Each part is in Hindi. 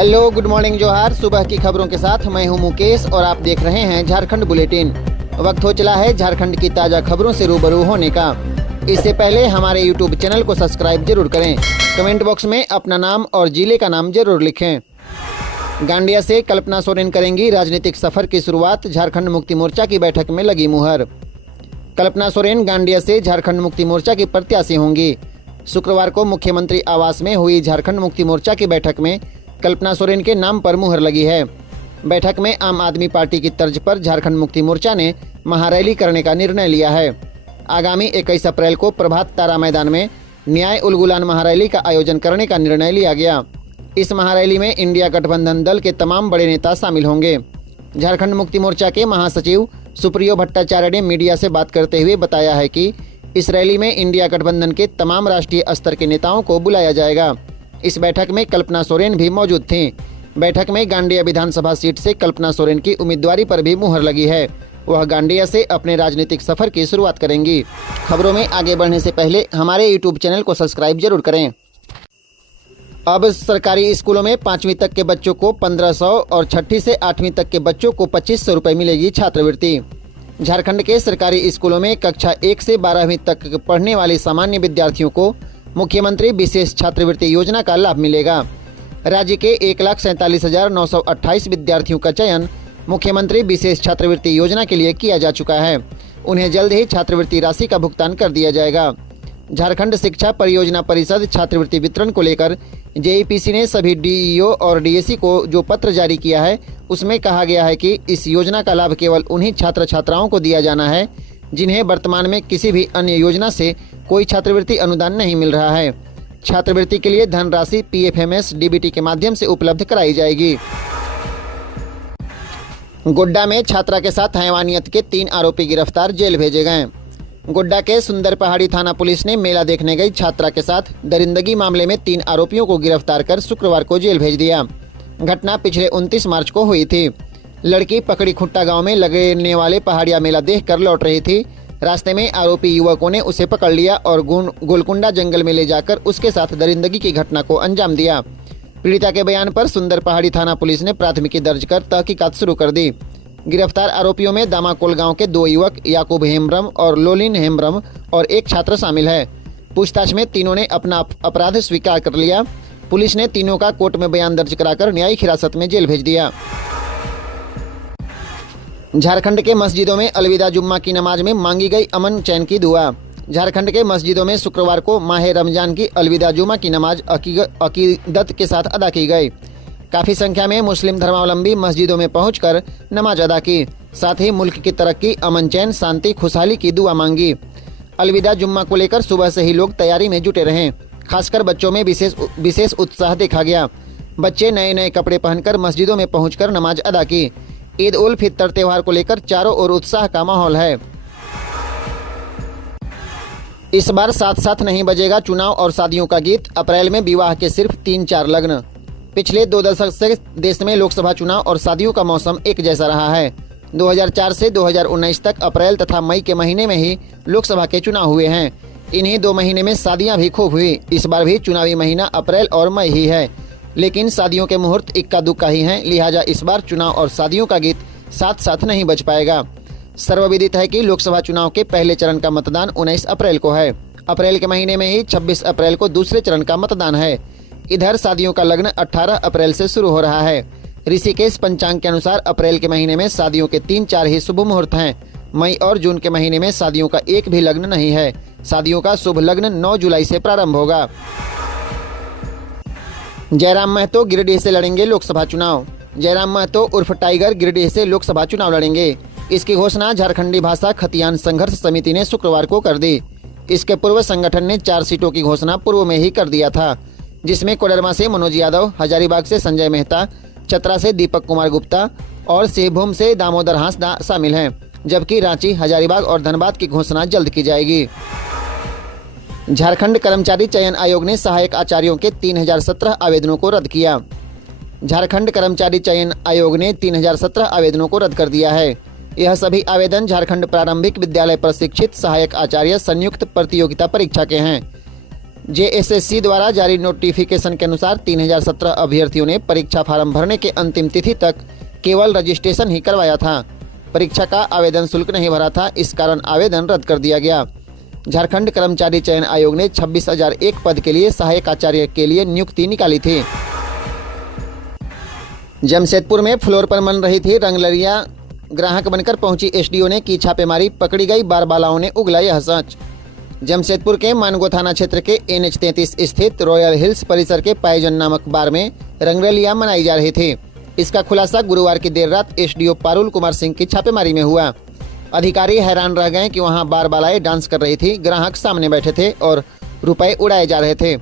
हेलो, गुड मॉर्निंग, जोहार। सुबह की खबरों के साथ मैं हूं मुकेश और आप देख रहे हैं झारखंड बुलेटिन। वक्त हो चला है झारखंड की ताज़ा खबरों से रूबरू होने का। इससे पहले हमारे यूट्यूब चैनल को सब्सक्राइब जरूर करें। कमेंट बॉक्स में अपना नाम और जिले का नाम जरूर लिखें। गांडिया से कल्पना सोरेन करेंगी राजनीतिक सफर की शुरुआत, झारखंड मुक्ति मोर्चा की बैठक में लगी मुहर। कल्पना सोरेन गांडिया से झारखंड मुक्ति मोर्चा की प्रत्याशी होंगी। शुक्रवार को मुख्यमंत्री आवास में हुई झारखंड मुक्ति मोर्चा की बैठक में कल्पना सोरेन के नाम पर मुहर लगी है। बैठक में आम आदमी पार्टी की तर्ज पर झारखंड मुक्ति मोर्चा ने महारैली करने का निर्णय लिया है। आगामी 21 अप्रैल को प्रभात तारा मैदान में न्याय उलगुलान महारैली का आयोजन करने का निर्णय लिया गया। इस महारैली में इंडिया गठबंधन दल के तमाम बड़े नेता शामिल होंगे। झारखंड मुक्ति मोर्चा के महासचिव सुप्रियो भट्टाचार्य ने मीडिया से बात करते हुए बताया है कि इस रैली में इंडिया गठबंधन के तमाम राष्ट्रीय स्तर के नेताओं को बुलाया जाएगा। इस बैठक में कल्पना सोरेन भी मौजूद थीं। बैठक में गांडिया विधानसभा सीट से कल्पना सोरेन की उम्मीदवारी पर भी मुहर लगी है। वह गांडिया से अपने राजनीतिक सफर की शुरुआत करेंगी। खबरों में आगे बढ़ने से पहले हमारे यूट्यूब चैनल को सब्सक्राइब जरूर करें। अब सरकारी स्कूलों में 5वीं तक के बच्चों को 1500 और 6ठी से 8वीं तक के बच्चों को 2500 रुपये मिलेगी छात्रवृत्ति। झारखंड के सरकारी स्कूलों में कक्षा 1 से 12वीं तक पढ़ने वाले सामान्य विद्यार्थियों को मुख्यमंत्री विशेष छात्रवृत्ति योजना का लाभ मिलेगा। राज्य के 1,47,928 विद्यार्थियों का चयन मुख्यमंत्री विशेष छात्रवृत्ति योजना के लिए किया जा चुका है। उन्हें जल्द ही छात्रवृत्ति राशि का भुगतान कर दिया जाएगा। झारखंड शिक्षा परियोजना परिषद छात्रवृत्ति वितरण को लेकर जेईपीसी ने सभी डीईओ और डीएसी को जो पत्र जारी किया है उसमें कहा गया है कि इस योजना का लाभ केवल उन्हीं छात्र छात्राओं को दिया जाना है जिन्हें वर्तमान में किसी भी अन्य योजना से कोई छात्रवृत्ति अनुदान नहीं मिल रहा है। छात्रवृत्ति के लिए धनराशि पीएफएमएस डीबीटी के माध्यम से उपलब्ध कराई जाएगी। गोड्डा में छात्रा के साथ हैवानियत के 3 आरोपी गिरफ्तार, जेल भेजे गए। गोड्डा के सुंदर पहाड़ी थाना पुलिस ने मेला देखने गई छात्रा के साथ दरिंदगी मामले में 3 आरोपियों को गिरफ्तार कर शुक्रवार को जेल भेज दिया। घटना पिछले 29 मार्च को हुई थी। लड़की पकड़ी खुट्टा गांव में लगने वाले पहाड़िया मेला देखकर लौट रही थी। रास्ते में आरोपी युवकों ने उसे पकड़ लिया और गोलकुंडा जंगल में ले जाकर उसके साथ दरिंदगी की घटना को अंजाम दिया। पीड़िता के बयान पर सुंदर पहाड़ी थाना पुलिस ने प्राथमिकी दर्ज कर तहकीकात शुरू कर दी। गिरफ्तार आरोपियों में दामाकोल गांव के 2 युवक याकूब हेम्ब्रम और लोलिन हेम्ब्रम और एक छात्र शामिल है। पूछताछ में तीनों ने अपना अपराध स्वीकार कर लिया। पुलिस ने तीनों का कोर्ट में बयान दर्ज कराकर न्यायिक हिरासत में जेल भेज दिया। झारखंड के मस्जिदों में अलविदा जुम्मा की नमाज में मांगी गई अमन चैन की दुआ। झारखंड के मस्जिदों में शुक्रवार को माह रमजान की अलविदा जुम्मा की नमाज अकीदत के साथ अदा की गई। काफ़ी संख्या में मुस्लिम धर्मावलंबी मस्जिदों में पहुंचकर नमाज अदा की। साथ ही मुल्क की तरक्की, अमन चैन, शांति, खुशहाली की दुआ मांगी। अलविदा जुम्मा को लेकर सुबह से ही लोग तैयारी में जुटे रहे। खासकर बच्चों में विशेष उत्साह देखा गया। बच्चे नए नए कपड़े पहनकर मस्जिदों में पहुंचकर नमाज अदा की। ईद उल फितर त्योहार को लेकर चारों ओर उत्साह का माहौल है। इस बार साथ साथ नहीं बजेगा चुनाव और शादियों का गीत। अप्रैल में विवाह के सिर्फ 3-4 लग्न। पिछले 2 दशक से देश में लोकसभा चुनाव और शादियों का मौसम एक जैसा रहा है। 2004 से 2019 तक अप्रैल तथा मई के महीने में ही लोकसभा के चुनाव हुए हैं। इन्हीं 2 महीने में शादियां भी खूब हुई। इस बार भी चुनावी महीना अप्रैल और मई ही है, लेकिन शादियों के मुहूर्त इक्का दुक्का ही हैं। लिहाजा इस बार चुनाव और शादियों का गीत साथ साथ नहीं बज पाएगा। सर्वविदित है कि लोकसभा चुनाव के पहले चरण का मतदान 19 अप्रैल को है। अप्रैल के महीने में ही 26 अप्रैल को दूसरे चरण का मतदान है। इधर शादियों का लग्न 18 अप्रैल से शुरू हो रहा है। ऋषिकेश पंचांग के अनुसार अप्रैल के महीने में शादियों के 3-4 ही शुभ मुहूर्त हैं। मई और जून के महीने में शादियों का एक भी लग्न नहीं है। शादियों का शुभ लग्न 9 जुलाई से प्रारंभ होगा। जयराम महतो गिरिडीह से लड़ेंगे लोकसभा चुनाव। जयराम महतो उर्फ टाइगर गिरिडीह से लोकसभा चुनाव लड़ेंगे। इसकी घोषणा झारखंडी भाषा खतियान संघर्ष समिति ने शुक्रवार को कर दी। इसके पूर्व संगठन ने 4 सीटों की घोषणा पूर्व में ही कर दिया था, जिसमें कोडरमा से मनोज यादव, हजारीबाग से संजय मेहता, चतरा से दीपक कुमार गुप्ता और सिंहभूम से दामोदर हांसदा शामिल हैं। जबकि रांची, हजारीबाग और धनबाद की घोषणा जल्द की जाएगी। झारखंड कर्मचारी चयन आयोग ने सहायक आचार्यों के 3017 आवेदनों को रद्द किया। झारखंड कर्मचारी चयन आयोग ने 3017 आवेदनों को रद्द कर दिया है। यह सभी आवेदन झारखंड प्रारंभिक विद्यालय प्रशिक्षित सहायक आचार्य संयुक्त प्रतियोगिता परीक्षा के हैं। जेएसएससी द्वारा जारी नोटिफिकेशन के अनुसार 3017 अभ्यर्थियों ने परीक्षा फार्म भरने के अंतिम तिथि तक केवल रजिस्ट्रेशन ही करवाया था। परीक्षा का आवेदन शुल्क नहीं भरा था, इस कारण आवेदन रद्द कर दिया गया। झारखंड कर्मचारी चयन आयोग ने 26,001 पद के लिए सहायक आचार्य के लिए नियुक्ति निकाली थी। जमशेदपुर में फ्लोर पर बन रही थी रंगलरिया, ग्राहक बनकर पहुंची एसडीओ ने की छापेमारी, पकड़ी गई बारबालाओं ने उगला यह सच। जमशेदपुर के मानगो थाना क्षेत्र के NH 33 स्थित रॉयल हिल्स परिसर के पायजन नामक बार में रंगरलिया मनाई जा रही थी। इसका खुलासा गुरुवार की देर रात एसडीओ पारुल कुमार सिंह की छापेमारी में हुआ। अधिकारी हैरान रह गए कि वहां बारबालाएं डांस कर रही थी, ग्राहक सामने बैठे थे और रुपए उड़ाए जा रहे थे।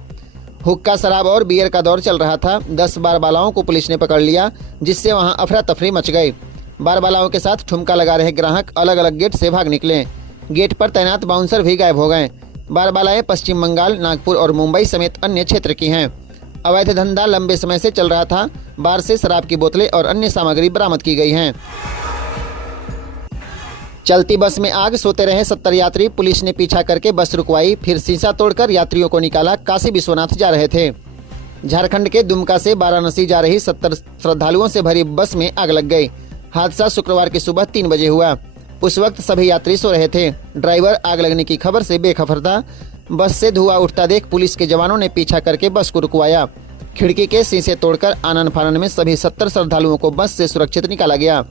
हुक्का, शराब और बियर का दौर चल रहा था। 10 बारबालाओं को पुलिस ने पकड़ लिया, जिससे वहां अफरा तफरी मच गई। बारबालाओं के साथ ठुमका लगा रहे ग्राहक अलग अलग गेट से भाग निकले। गेट पर तैनात बाउंसर भी गायब हो गए। बारबालाएं पश्चिम बंगाल, नागपुर और मुंबई समेत अन्य क्षेत्र की हैं। अवैध धंधा लंबे समय से चल रहा था। बार से शराब की बोतलें और अन्य सामग्री बरामद की गई हैं। चलती बस में आग, सोते रहे 70 यात्री, पुलिस ने पीछा करके बस रुकवाई, फिर शीशा तोड़कर यात्रियों को निकाला। काशी विश्वनाथ जा रहे थे। झारखंड के दुमका से वाराणसी जा रही 70 श्रद्धालुओं से भरी बस में आग लग गई। हादसा शुक्रवार की सुबह 3 बजे हुआ। उस वक्त सभी यात्री सो रहे थे। ड्राइवर आग लगने की खबर से बेखबर था। बस से धुआं उठता देख पुलिस के जवानों ने पीछा करके बस को रुकवाया। खिड़की के शीशे तोड़कर आनन फानन में सभी 70 श्रद्धालुओं को बस से सुरक्षित निकाला गया।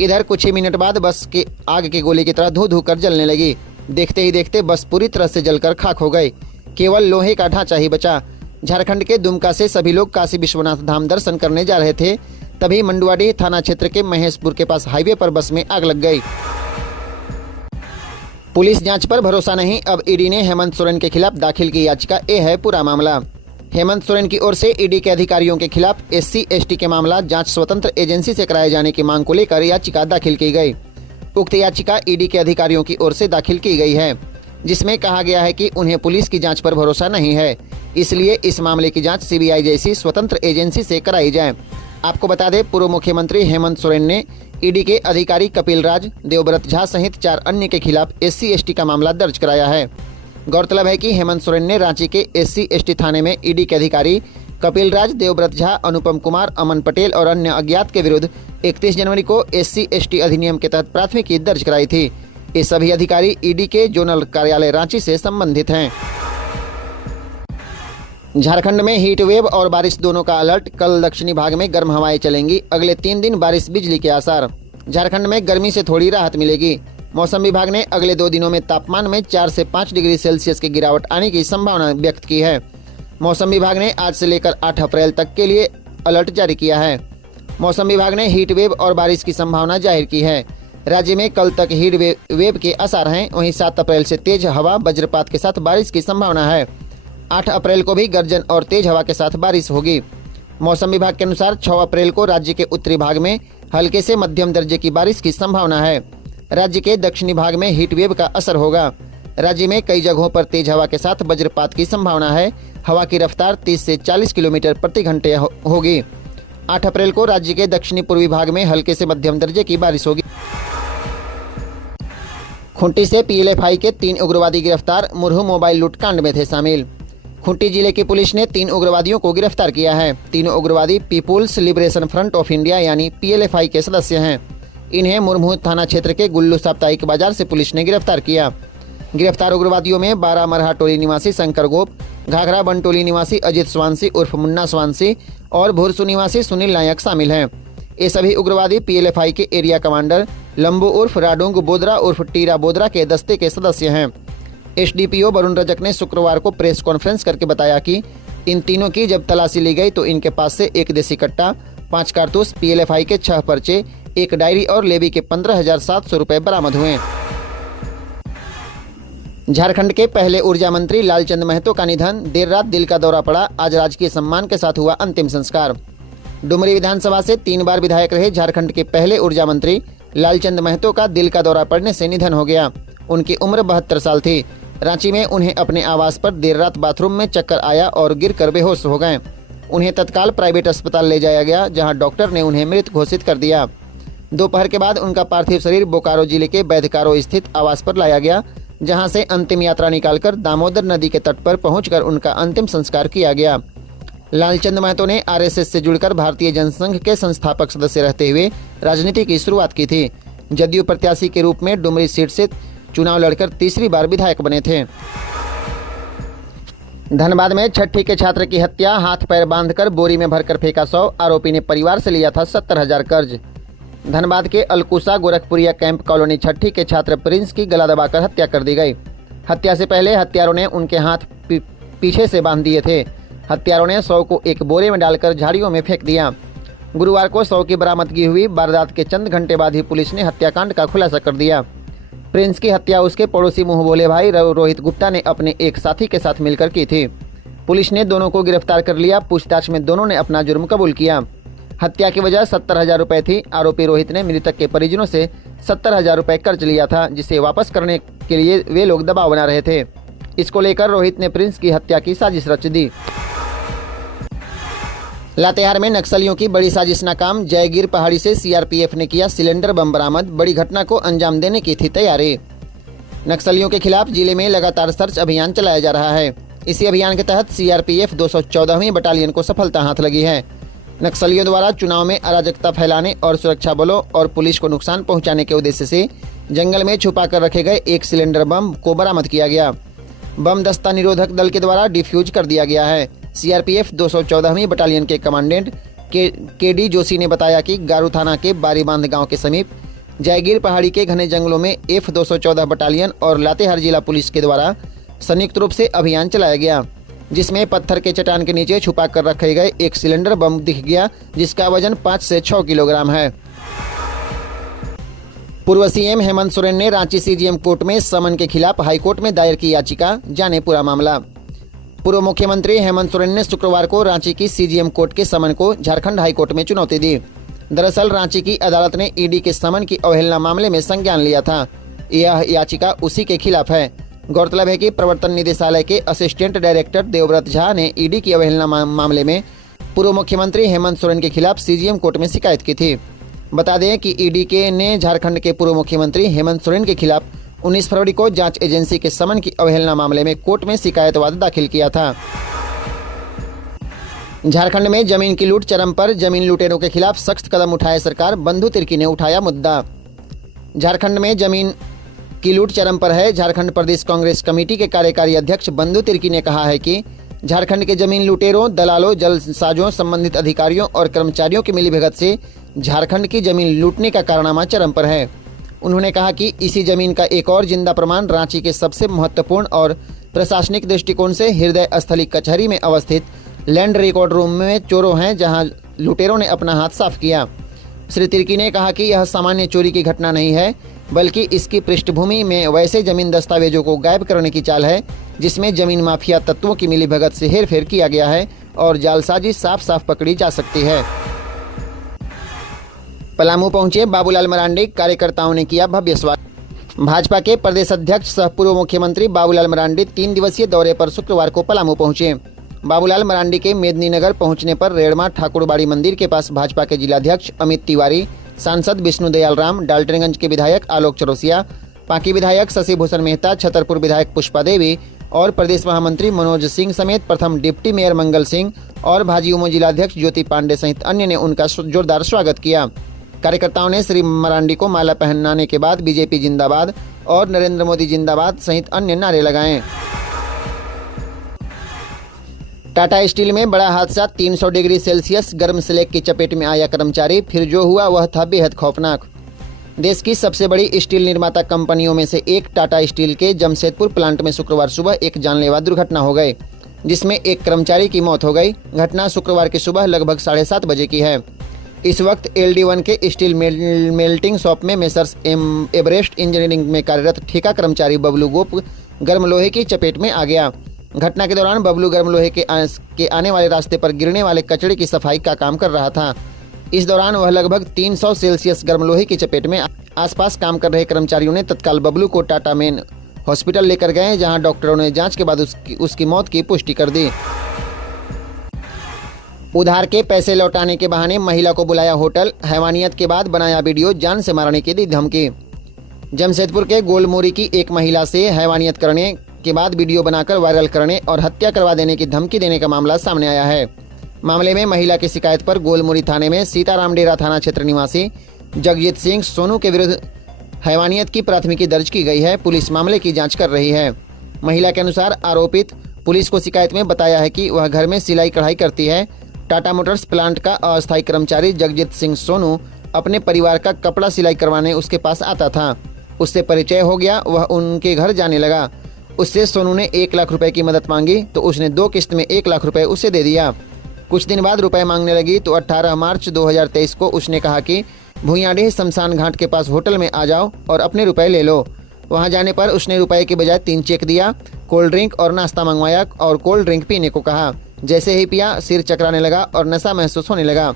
इधर कुछ ही मिनट बाद बस के आग की गोली की तरह धू धू कर जलने लगी। देखते ही देखते बस पूरी तरह से जलकर खाक हो गई। केवल लोहे का ढांचा ही बचा। झारखंड के दुमका से सभी लोग काशी विश्वनाथ धाम दर्शन करने जा रहे थे। तभी मंडुआडीह थाना क्षेत्र के महेशपुर के पास हाईवे पर बस में आग लग गई। पुलिस जांच पर भरोसा नहीं, अब ईडी ने हेमंत सोरेन के खिलाफ दाखिल की याचिका। ये है पूरा मामला। हेमंत सोरेन की ओर से ईडी के अधिकारियों के खिलाफ SC/ST के मामला जांच स्वतंत्र एजेंसी से कराए जाने की मांग को लेकर याचिका दाखिल की गई। उक्त याचिका ईडी के अधिकारियों की ओर से दाखिल की गई है, जिसमें कहा गया है कि उन्हें पुलिस की जांच पर भरोसा नहीं है, इसलिए इस मामले की जांच CBI जैसी स्वतंत्र एजेंसी से कराई जाए। आपको बता दें, पूर्व मुख्यमंत्री हेमंत सोरेन ने ईडी के अधिकारी कपिल राज, देवव्रत झा सहित 4 अन्य के खिलाफ SC/ST का मामला दर्ज कराया है। गौरतलब है कि हेमंत सोरेन ने रांची के SC/ST थाने में ईडी के अधिकारी कपिल राज, देवव्रत झा, अनुपम कुमार, अमन पटेल और अन्य अज्ञात के विरुद्ध 31 जनवरी को SC/ST अधिनियम के तहत प्राथमिकी दर्ज कराई थी। ये सभी अधिकारी ईडी के जोनल कार्यालय रांची से संबंधित हैं। झारखंड में हीट वेव और बारिश दोनों का अलर्ट। कल दक्षिणी भाग में गर्म हवाएं चलेंगी। अगले 3 दिन बारिश, बिजली के आसार। झारखंड में गर्मी से थोड़ी राहत मिलेगी। मौसम विभाग ने अगले 2 दिनों में तापमान में 4 से 5 डिग्री सेल्सियस की गिरावट आने की संभावना व्यक्त की है। मौसम विभाग ने आज से लेकर 8 अप्रैल तक के लिए अलर्ट जारी किया है। मौसम विभाग ने हीट वेव और बारिश की संभावना जाहिर की है। राज्य में कल तक हीट वेव के आसार हैं। वहीं 7 अप्रैल से तेज हवा, वज्रपात के साथ बारिश की संभावना है। 8 अप्रैल को भी गर्जन और तेज हवा के साथ बारिश होगी। मौसम विभाग के अनुसार 6 अप्रैल को राज्य के उत्तरी भाग में हल्के से मध्यम दर्जे की बारिश की संभावना है। राज्य के दक्षिणी भाग में हीट वेव का असर होगा। राज्य में कई जगहों पर तेज हवा के साथ वज्रपात की संभावना है। हवा की रफ्तार 30 से 40 किलोमीटर प्रति घंटे होगी। 8 अप्रैल को राज्य के दक्षिणी पूर्वी भाग में हल्के से मध्यम दर्जे की बारिश होगी। खूंटी से PLFI के 3 उग्रवादी गिरफ्तार। मुरहू मोबाइल लूटकांड में थे शामिल। खूंटी जिले की पुलिस ने 3 उग्रवादियों को गिरफ्तार किया है। तीनों उग्रवादी People's Liberation Front of India यानी PLFI के सदस्य हैं। इन्हें मुरहू थाना क्षेत्र के गुल्लू साप्ताहिक बाजार से पुलिस ने गिरफ्तार किया। गिरफ्तार उग्रवादियों में 12 मरहा टोली निवासी शंकर गोप, घाघरा बनटोली निवासी अजित स्वांसी उर्फ मुन्ना स्वांसी और भुरसू निवासी सुनील नायक शामिल हैं। ये सभी उग्रवादी PLFI के एरिया कमांडर लंबू उर्फ राडुंग बोदरा उर्फ टीरा बोदरा के दस्ते के सदस्य हैं। SDPO वरुण रजक ने शुक्रवार को प्रेस कॉन्फ्रेंस करके बताया कि इन तीनों की जब तलाशी ली गई तो इनके पास से 1 देसी कट्टा, 5 कारतूस, PLFI के 6 पर्चे, 1 डायरी और लेवी के 15,700 रुपए बरामद हुए। झारखंड के पहले ऊर्जा मंत्री लालचंद महतो का निधन। देर रात दिल का दौरा पड़ा। आज राजकीय सम्मान के साथ हुआ अंतिम संस्कार। डुमरी विधानसभा से 3 बार विधायक रहे झारखंड के पहले ऊर्जा मंत्री लालचंद महतो का दिल का दौरा पड़ने से निधन हो गया। उनकी उम्र 72 साल थी। रांची में उन्हें अपने आवास पर देर रात बाथरूम में चक्कर आया और गिरकर बेहोश हो गए। उन्हें तत्काल प्राइवेट अस्पताल ले जाया गया, जहां डॉक्टर ने उन्हें मृत घोषित कर दिया। दोपहर के बाद उनका पार्थिव शरीर बोकारो जिले के बैधकारो स्थित आवास पर लाया गया, जहां से अंतिम यात्रा निकालकर दामोदर नदी के तट पर पहुंचकर उनका अंतिम संस्कार किया गया। लालचंद महतो ने आरएसएस से जुड़कर भारतीय जनसंघ के संस्थापक सदस्य रहते हुए राजनीति की शुरुआत की थी। जदयू प्रत्याशी के रूप में डुमरी सीट से चुनाव लड़कर तीसरी बार विधायक बने थे। धनबाद में छठी के छात्र की हत्या, हाथ पैर बांधकर बोरी में भरकर फेंका शव, आरोपी ने परिवार से लिया था 70,000 कर्ज। धनबाद के अलकुसा गोरखपुरिया कैंप कॉलोनी छठी के छात्र प्रिंस की गला दबाकर हत्या कर दी गई। हत्या से पहले हत्यारों ने उनके हाथ पीछे से बांध दिए थे। हत्यारों ने शव को एक बोरे में डालकर झाड़ियों में फेंक दिया। गुरुवार को शव की बरामदगी हुई। वारदात के चंद घंटे बाद ही पुलिस ने हत्याकांड का खुलासा कर दिया। प्रिंस की हत्या उसके पड़ोसी मुंह बोले भाई रोहित गुप्ता ने अपने एक साथी के साथ मिलकर की थी। पुलिस ने दोनों को गिरफ्तार कर लिया। पूछताछ में दोनों ने अपना जुर्म कबूल किया। हत्या की वजह 70,000 रुपए थी। आरोपी रोहित ने मृतक के परिजनों से 70,000 रुपए कर्ज लिया था, जिसे वापस करने के लिए वे लोग दबाव बना रहे थे। इसको लेकर रोहित ने प्रिंस की हत्या की साजिश रच दी। लातेहार में नक्सलियों की बड़ी साजिश नाकाम। जयगिर पहाड़ी से सीआरपीएफ ने किया सिलेंडर बम बरामद। बड़ी घटना को अंजाम देने की थी तैयारी। नक्सलियों के खिलाफ जिले में लगातार सर्च अभियान चलाया जा रहा है। इसी अभियान के तहत सीआरपीएफ 214वीं बटालियन को सफलता हाथ लगी है। नक्सलियों द्वारा चुनाव में अराजकता फैलाने और सुरक्षा बलों और पुलिस को नुकसान पहुंचाने के उद्देश्य से जंगल में छुपा कर रखे गए एक सिलेंडर बम को बरामद किया गया। बम दस्ता निरोधक दल के द्वारा डिफ्यूज कर दिया गया है। सीआरपीएफ 214वीं बटालियन के कमांडेंट केडी जोशी ने बताया कि गारू थाना के बारीबांध गांव के समीप जयगिर पहाड़ी के घने जंगलों में F214 बटालियन और लातेहार जिला पुलिस के द्वारा संयुक्त रूप से अभियान चलाया गया, जिसमें पत्थर के चट्टान के नीचे छुपा कर रखे गए एक सिलेंडर बम दिख गया, जिसका वजन 5 से 6 किलोग्राम है। पूर्व सीएम हेमंत सोरेन ने रांची सीजीएम कोर्ट में समन के खिलाफ हाईकोर्ट में दायर की याचिका। जाने पूरा मामला। पूर्व मुख्यमंत्री हेमंत सोरेन ने शुक्रवार को रांची की सीजीएम कोर्ट के समन को झारखंड हाईकोर्ट में चुनौती दी। दरअसल रांची की अदालत ने ईडी के समन की अवहेलना मामले में संज्ञान लिया था। यह याचिका उसी के खिलाफ है। गौरतलब है कि प्रवर्तन निदेशालय के असिस्टेंट डायरेक्टर देवव्रत झा ने ईडी की अवहेलना मामले में पूर्व मुख्यमंत्री हेमंत सोरेन के खिलाफ सीजीएम कोर्ट में शिकायत की थी। बता दें कि ईडी के ने झारखंड के पूर्व मुख्यमंत्री हेमंत सोरेन के खिलाफ 19 फरवरी को जांच एजेंसी के समन की अवहेलना मामले में कोर्ट में शिकायत वाद दाखिल किया था। झारखंड में जमीन की लूट चरम पर। जमीन लुटेरों के खिलाफ सख्त कदम उठाए सरकार। बंधु तिर्की ने उठाया मुद्दा। झारखंड में जमीन की लूट चरम पर है। झारखंड प्रदेश कांग्रेस कमेटी के कार्यकारी अध्यक्ष बंधु तिर्की ने कहा है कि झारखंड के जमीन लुटेरों, दलालों, जलसाजों, संबंधित अधिकारियों और कर्मचारियों की मिलीभगत से झारखंड की जमीन लूटने का कारनामा चरम पर है। उन्होंने कहा कि इसी जमीन का एक और जिंदा प्रमाण रांची के सबसे महत्वपूर्ण और प्रशासनिक दृष्टिकोण से हृदय स्थली कचहरी में अवस्थित लैंड रिकॉर्ड रूम में चोरों हैं, जहां लुटेरों ने अपना हाथ साफ किया। श्री तिर्की ने कहा कि यह सामान्य चोरी की घटना नहीं है, बल्कि इसकी पृष्ठभूमि में वैसे जमीन दस्तावेजों को गायब करने की चाल है, जिसमें जमीन माफिया तत्वों की मिलीभगत से हेरफेर किया गया है और जालसाजी साफ साफ पकड़ी जा सकती है। पलामू पहुंचे बाबूलाल मरांडी। कार्यकर्ताओं ने किया भव्य स्वागत। भाजपा के प्रदेश अध्यक्ष सह पूर्व मुख्यमंत्री बाबूलाल मरांडी 3 दिवसीय दौरे पर शुक्रवार को पलामू पहुंचे। बाबूलाल मरांडी के मेदिनीनगर पहुंचने पर रेड़मा ठाकुरबाड़ी मंदिर के पास भाजपा के जिलाध्यक्ष अमित तिवारी, सांसद विष्णु दयाल राम, डाल्टनगंज के विधायक आलोक चौरसिया, पांकी विधायक शशि भूषण मेहता, छतरपुर विधायक पुष्पा देवी और प्रदेश महामंत्री मनोज सिंह समेत प्रथम डिप्टी मेयर मंगल सिंह और भाजयुमो जिलाध्यक्ष ज्योति पांडे सहित अन्य ने उनका जोरदार स्वागत किया। कार्यकर्ताओं ने श्री मरांडी को माला पहनाने के बाद बीजेपी जिंदाबाद और नरेंद्र मोदी जिंदाबाद सहित अन्य नारे लगाए। टाटा स्टील में बड़ा हादसा। 300 डिग्री सेल्सियस गर्म स्लेग की चपेट में आया कर्मचारी। फिर जो हुआ वह था बेहद खौफनाक। देश की सबसे बड़ी स्टील निर्माता कंपनियों में से एक टाटा स्टील के जमशेदपुर प्लांट में शुक्रवार सुबह एक जानलेवा दुर्घटना हो गई, जिसमें एक कर्मचारी की मौत हो गई। घटना शुक्रवार की सुबह लगभग 7:30 बजे की है। इस वक्त LD1 के स्टील मेल्टिंग शॉप में मेसर्स एवरेस्ट इंजीनियरिंग में कार्यरत ठेका कर्मचारी बबलू गोप गर्म लोहे की चपेट में आ गया। घटना के दौरान बबलू गर्म लोहे के आने वाले रास्ते पर गिरने वाले कचड़े की सफाई का काम कर रहा था। इस दौरान वह लगभग 300 सेल्सियस गर्म लोहे की चपेट में। आसपास काम कर रहे कर्मचारियों ने तत्काल बबलू को टाटा मेन हॉस्पिटल लेकर गए, जहां डॉक्टरों ने जांच के बाद उसकी मौत की पुष्टि कर दी। उधार के पैसे लौटाने के बहाने महिला को बुलाया होटल। हैवानियत के बाद बनाया वीडियो, जान से मारने की दी धमकी। जमशेदपुर के गोलमोरी की एक महिला से हैवानियत करने के बाद वीडियो बनाकर वायरल करने और हत्या करवा देने की धमकी देने का मामला सामने आया है। मामले में महिला की शिकायत पर गोलमोरी थाने में सीताराम डेरा थाना क्षेत्र निवासी जगजीत सिंह सोनू के विरुद्ध हैवानियत की प्राथमिकी दर्ज की गई है। पुलिस मामले की जांच कर रही है। महिला के अनुसार आरोपित पुलिस को शिकायत में बताया है कि वह घर में सिलाई कढ़ाई करती है। टाटा मोटर्स प्लांट का अस्थायी कर्मचारी जगजीत सिंह सोनू अपने परिवार का कपड़ा सिलाई करवाने उसके पास आता था। उससे परिचय हो गया, वह उनके घर जाने लगा। उससे सोनू ने 1 लाख रुपए की मदद मांगी तो उसने 2 किस्त में 1 लाख रुपए उसे दे दिया। कुछ दिन बाद रुपए मांगने लगी तो 18 मार्च 2023 को उसने कहा कि भुइयाडीह शमशान घाट के पास होटल में आ जाओ और अपने रुपए ले लो। वहां जाने पर उसने रुपए के बजाय 3 चेक दिया, कोल्ड ड्रिंक और नाश्ता मंगवाया और कोल्ड ड्रिंक पीने को कहा। जैसे ही पिया सिर चकराने लगा और नशा महसूस होने लगा।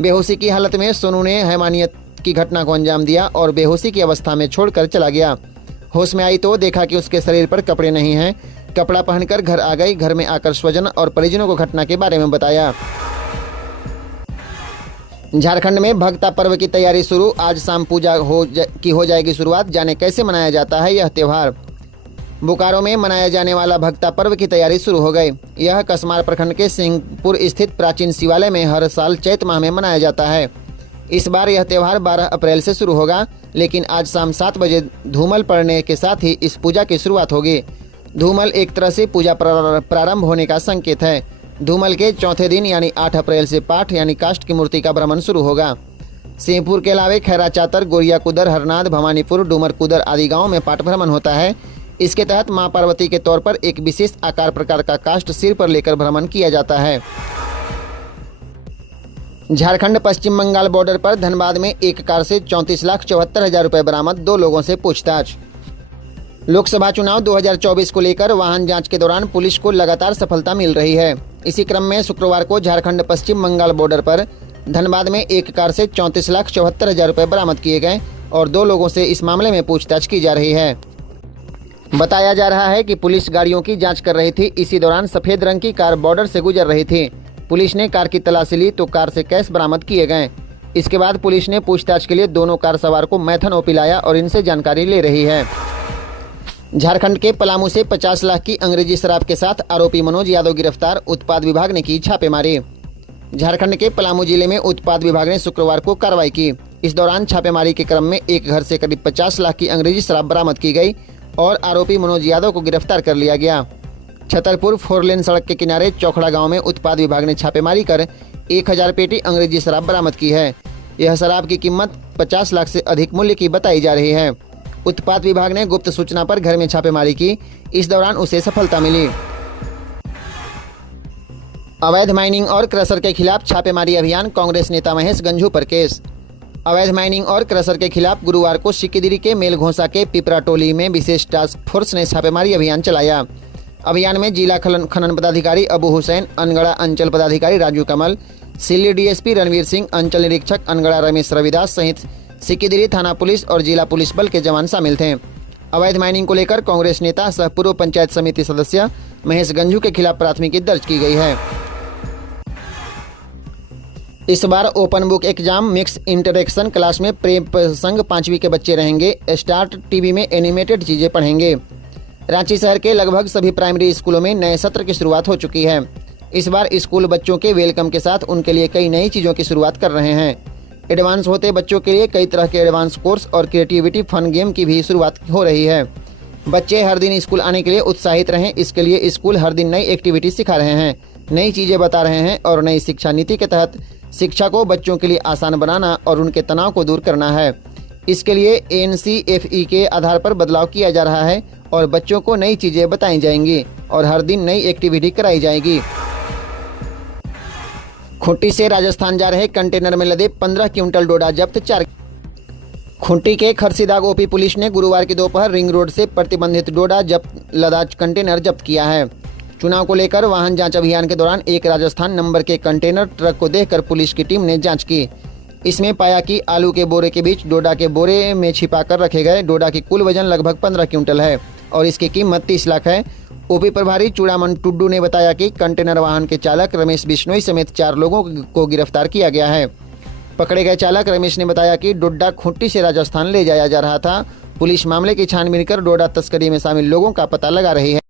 बेहोशी की हालत में सोनू ने हैवानियत की घटना को अंजाम दिया और बेहोशी की अवस्था में छोड़कर चला गया। होश में आई तो देखा कि उसके शरीर पर कपड़े नहीं हैं। कपड़ा पहनकर घर आ गई। घर में आकर स्वजन और परिजनों को घटना के बारे में बताया। झारखंड में भगता पर्व की तैयारी शुरू। आज शाम पूजा हो जाएगी शुरुआत। जाने कैसे मनाया जाता है यह त्यौहार। बोकारो में मनाया जाने वाला भगता पर्व की तैयारी शुरू हो गई। यह कसमार प्रखंड के सिंहपुर स्थित प्राचीन शिवालय में हर साल चैत माह में मनाया जाता है। इस बार यह त्यौहार 12 अप्रैल से शुरू होगा, लेकिन आज शाम 7 बजे धूमल पड़ने के साथ ही इस पूजा की शुरुआत होगी। धूमल एक तरह से पूजा प्रारंभ होने का संकेत है। धूमल के चौथे दिन यानी 8 अप्रैल से पाठ यानी काष्ठ की मूर्ति का भ्रमण शुरू होगा। सिंहपुर के अलावे खैरा चातर, गोरिया कुदर, हरनाद, भवानीपुर, डूमर कुदर आदि गाँव में पाठ भ्रमण होता है। इसके तहत मां पार्वती के तौर पर एक विशेष आकार प्रकार का काष्ठ सिर पर लेकर भ्रमण किया जाता है। झारखंड पश्चिम बंगाल बॉर्डर पर धनबाद में एक कार से 34,74,000 रुपए बरामद। 2 लोगों से पूछताछ। लोकसभा चुनाव 2024 को लेकर वाहन जांच के दौरान पुलिस को लगातार सफलता मिल रही है। इसी क्रम में शुक्रवार को झारखंड पश्चिम बंगाल बॉर्डर पर धनबाद में एक कार से 34,74,000 रुपए बरामद किए गए और 2 लोगों से इस मामले में पूछताछ की जा रही है। बताया जा रहा है कि पुलिस गाड़ियों की जांच कर रही थी। इसी दौरान सफेद रंग की कार बॉर्डर से गुजर रही थी। पुलिस ने कार की तलाशी ली तो कार से कैश बरामद किए गए। इसके बाद पुलिस ने पूछताछ के लिए दोनों कार सवार को मैथनॉल पिलाया और इनसे जानकारी ले रही है। झारखंड के पलामू से 50 लाख की अंग्रेजी शराब के साथ आरोपी मनोज यादव गिरफ्तार। उत्पाद विभाग ने की छापेमारी। झारखंड के पलामू जिले में उत्पाद विभाग ने शुक्रवार को कार्रवाई की। इस दौरान छापेमारी के क्रम में एक घर से करीब 50 लाख की अंग्रेजी शराब बरामद की गई और आरोपी मनोज यादव को गिरफ्तार कर लिया गया। छतरपुर 4 लेन सड़क के किनारे चौखड़ा गांव में उत्पाद विभाग ने छापेमारी कर 1000 पेटी अंग्रेजी शराब बरामद की है। यह शराब की कीमत 50 लाख से अधिक मूल्य की बताई जा रही है। उत्पाद विभाग ने गुप्त सूचना पर घर में छापेमारी की। इस दौरान उसे सफलता मिली। अवैध माइनिंग और क्रशर के खिलाफ छापेमारी अभियान। कांग्रेस नेता महेश गंझू पर केस। अवैध माइनिंग और क्रशर के खिलाफ गुरुवार को सिकिदिरी के मेलघोसा के पिपरा टोली में विशेष टास्क फोर्स ने छापेमारी अभियान चलाया। अभियान में जिला खनन पदाधिकारी अबू हुसैन, अनगढ़ा अंचल पदाधिकारी राजू कमल, सिल्ली डीएसपी रणवीर सिंह, अंचल निरीक्षक अनगढ़ा रमेश रविदास सहित सिकिदिरी थाना पुलिस और जिला पुलिस बल के जवान शामिल थे। अवैध माइनिंग को लेकर कांग्रेस नेता सह पूर्व पंचायत समिति सदस्य महेश गंझू के खिलाफ प्राथमिकी दर्ज की गई है। इस बार open book exam mix interaction class में प्रेम प्रसंग 5वीं के बच्चे रहेंगे। स्टार्ट टीवी में एनिमेटेड चीजें पढ़ेंगे। रांची शहर के लगभग सभी प्राइमरी स्कूलों में नए सत्र की शुरुआत हो चुकी है। इस बार स्कूल बच्चों के वेलकम के साथ उनके लिए कई नई चीज़ों की शुरुआत कर रहे हैं। एडवांस होते बच्चों के लिए कई तरह के एडवांस कोर्स और क्रिएटिविटी फन गेम की भी शुरुआत हो रही है। बच्चे हर दिन स्कूल आने के लिए उत्साहित रहें, इसके लिए स्कूल हर दिन नई एक्टिविटी सिखा रहे हैं, नई चीज़ें बता रहे हैं और नई शिक्षा नीति के तहत शिक्षा को बच्चों के लिए आसान बनाना और उनके तनाव को दूर करना है। इसके लिए NCFE के आधार पर बदलाव किया जा रहा है और बच्चों को नई चीज़ें बताई जाएंगी और हर दिन नई एक्टिविटी कराई जाएगी। खूंटी से राजस्थान जा रहे कंटेनर में लदे 15 क्विंटल डोडा जब्त। 4 खूंटी के खरसीदाग ओपी पुलिस ने गुरुवार की दोपहर रिंग रोड से प्रतिबंधित डोडा जब्त लदा कंटेनर जब्त किया है। चुनाव को लेकर वाहन जांच अभियान के दौरान एक राजस्थान नंबर के कंटेनर ट्रक को देखकर पुलिस की टीम ने जांच की। इसमें पाया कि आलू के बोरे के बीच डोडा के बोरे में छिपाकर रखे गए डोडा की कुल वजन लगभग 15 क्विंटल है और इसकी कीमत 30 लाख है। ओपी प्रभारी चूड़ामन टुड्डू ने बताया कि कंटेनर वाहन के चालक रमेश बिश्नोई समेत 4 लोगों को गिरफ्तार किया गया है। पकड़े गए चालक रमेश ने बताया कि डोडा खूंटी से राजस्थान ले जाया जा रहा था पुलिस मामले की छानबीन कर डोडा तस्करी में शामिल लोगों का पता लगा रही है।